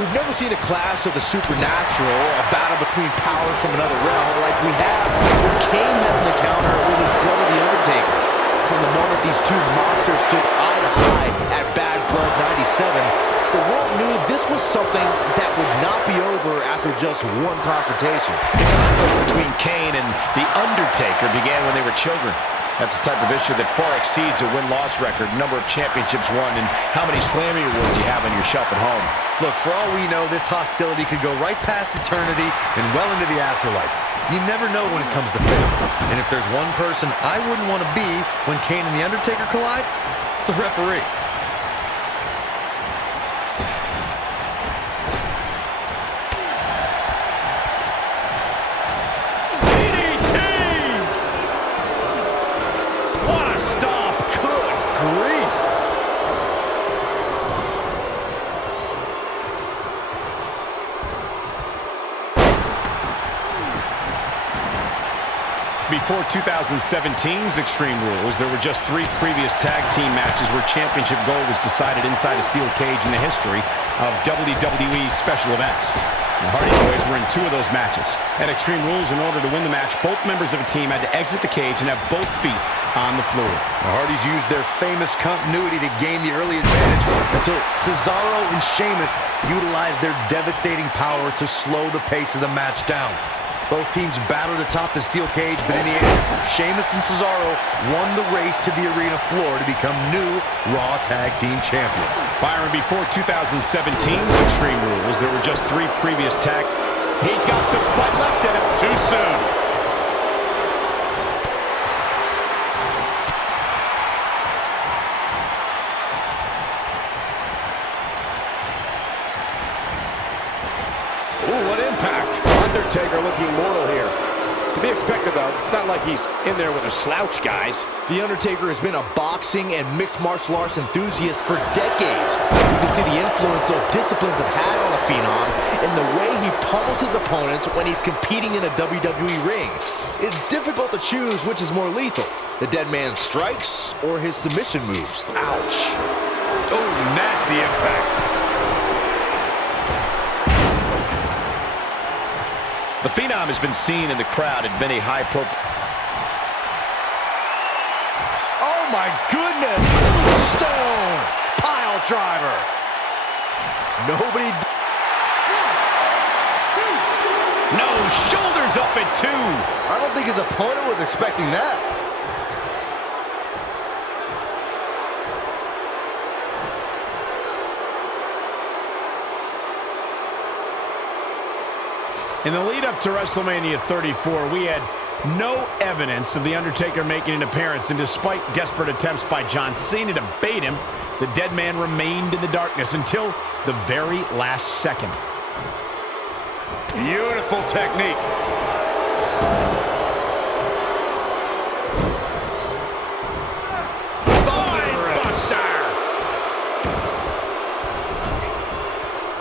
We've never seen a clash of the supernatural, a battle between powers from another realm, like we have when Kane has an encounter with his brother, the Undertaker. From the moment these two monsters stood eye to eye at Bad Blood 97, the world knew this was something that would not be over after just one confrontation. The conflict between Kane and the Undertaker began when they were children. That's the type of issue that far exceeds a win-loss record, number of championships won, and how many Slammy awards you have on your shelf at home. Look, for all we know, this hostility could go right past eternity and well into the afterlife. You never know when it comes to family. And if there's one person I wouldn't want to be when Kane and the Undertaker collide, it's the referee. Before 2017's Extreme Rules, there were just 3 previous tag team matches where championship gold was decided inside a steel cage in the history of WWE special events. The Hardy Boys were in 2 of those matches. At Extreme Rules, in order to win the match, both members of a team had to exit the cage and have both feet on the floor. The Hardys used their famous continuity to gain the early advantage until Cesaro and Sheamus utilized their devastating power to slow the pace of the match down. Both teams battled atop the steel cage, but in the end, Sheamus and Cesaro won the race to the arena floor to become new Raw Tag Team Champions. Byron, before 2017's Extreme Rules, there were just 3 previous tag... He's got some fight left in him. Too soon. Ooh, what impact. Undertaker looking mortal here. To be expected, though. It's not like he's in there with a slouch, guys. The Undertaker has been a boxing and mixed martial arts enthusiast for decades. You can see the influence those disciplines have had on the Phenom in the way he pummels his opponents when he's competing in a WWE ring. It's difficult to choose which is more lethal, the dead man strikes or his submission moves. Ouch. Oh, nasty impact. The Phenom has been seen in the crowd at many high-profile... Oh, my goodness! Stone! Pile driver! Nobody... 1, 2! No, shoulders up at 2! I don't think his opponent was expecting that. In the lead-up to WrestleMania 34, we had no evidence of The Undertaker making an appearance, and despite desperate attempts by John Cena to bait him, the dead man remained in the darkness until the very last second. Beautiful technique.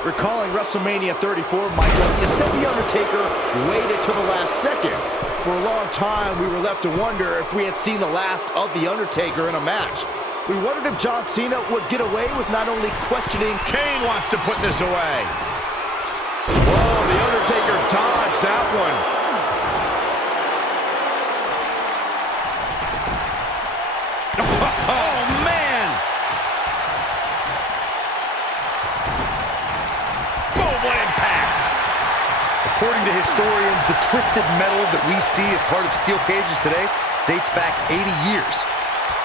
Recalling WrestleMania 34, Michael, you said The Undertaker waited till the last second. For a long time, we were left to wonder if we had seen the last of The Undertaker in a match. We wondered if John Cena would get away with not only questioning... Kane wants to put this away. Whoa, The Undertaker dodged that one. Oh, man! Boom, what impact! According to historians, the twisted metal that we see as part of steel cages today dates back 80 years.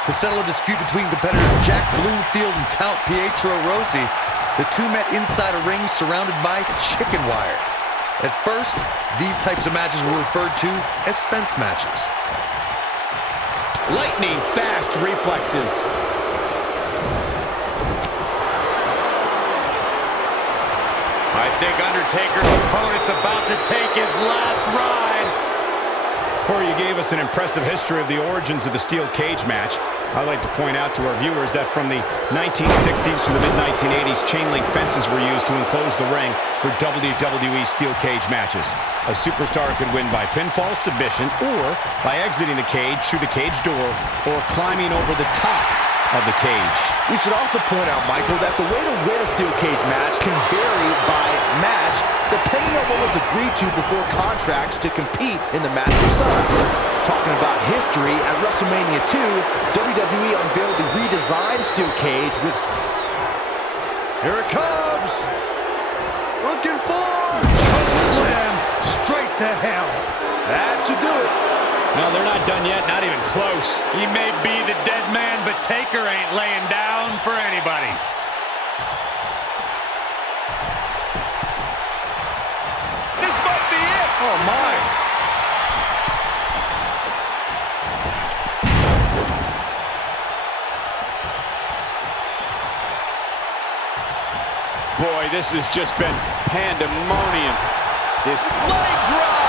To settle a dispute between competitors Jack Bloomfield and Count Pietro Rossi, the two met inside a ring surrounded by chicken wire. At first, these types of matches were referred to as fence matches. Lightning fast reflexes. I think Undertaker's opponent's about to take his last ride. Corey, you gave us an impressive history of the origins of the steel cage match. I'd like to point out to our viewers that from the 1960s to the mid-1980s, chain link fences were used to enclose the ring for WWE steel cage matches. A superstar could win by pinfall submission or by exiting the cage through the cage door or climbing over the top of the cage. We should also point out, Michael, that the way to win a steel cage match can vary by match depending on what was agreed to before contracts to compete in the match were signed. Talking about history, at WrestleMania 2, WWE unveiled the redesigned steel cage with... Here it comes! Looking for... Slam straight to hell. That should do it. No, they're not done yet, not even close. He may be the dead man, but Taker ain't laying down for anybody. This might be it. Oh, my. Boy, this has just been pandemonium. This Leg drop.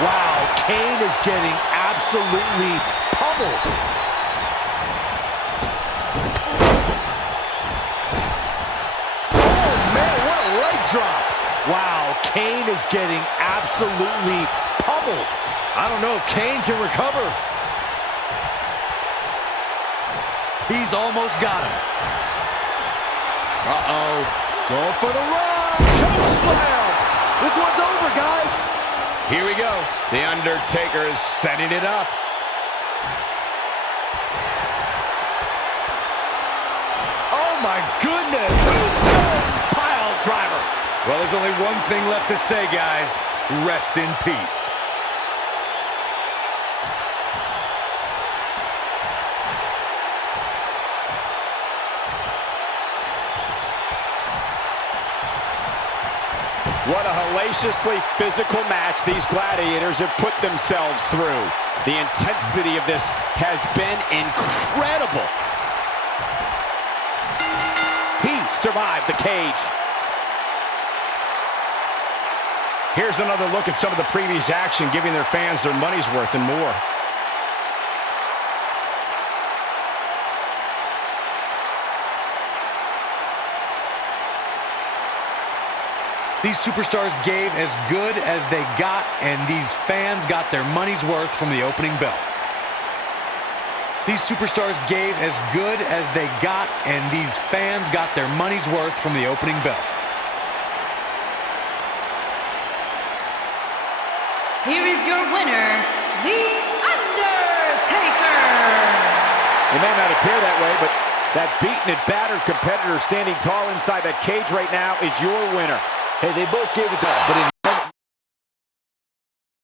Wow, Kane is getting absolutely pummeled. Oh, man, what a leg drop. Wow, Kane is getting absolutely pummeled. I don't know if Kane can recover. He's almost got him. Uh-oh. Going for the run. Choke slam. This one's over, guys. Here we go. The Undertaker is setting it up. Oh, my goodness. Tombstone pile driver. Well, there's only one thing left to say, guys. Rest in peace. What a hellaciously physical match these gladiators have put themselves through. The intensity of this has been incredible. He survived the cage. Here's another look at some of the previous action, giving their fans their money's worth and more. These superstars gave as good as they got, and these fans got their money's worth from the opening bell. These superstars gave as good as they got, and these fans got their money's worth from the opening bell. Here is your winner, The Undertaker. It may not appear that way, but that beaten and battered competitor standing tall inside that cage right now is your winner. Hey, they both gave it up, but in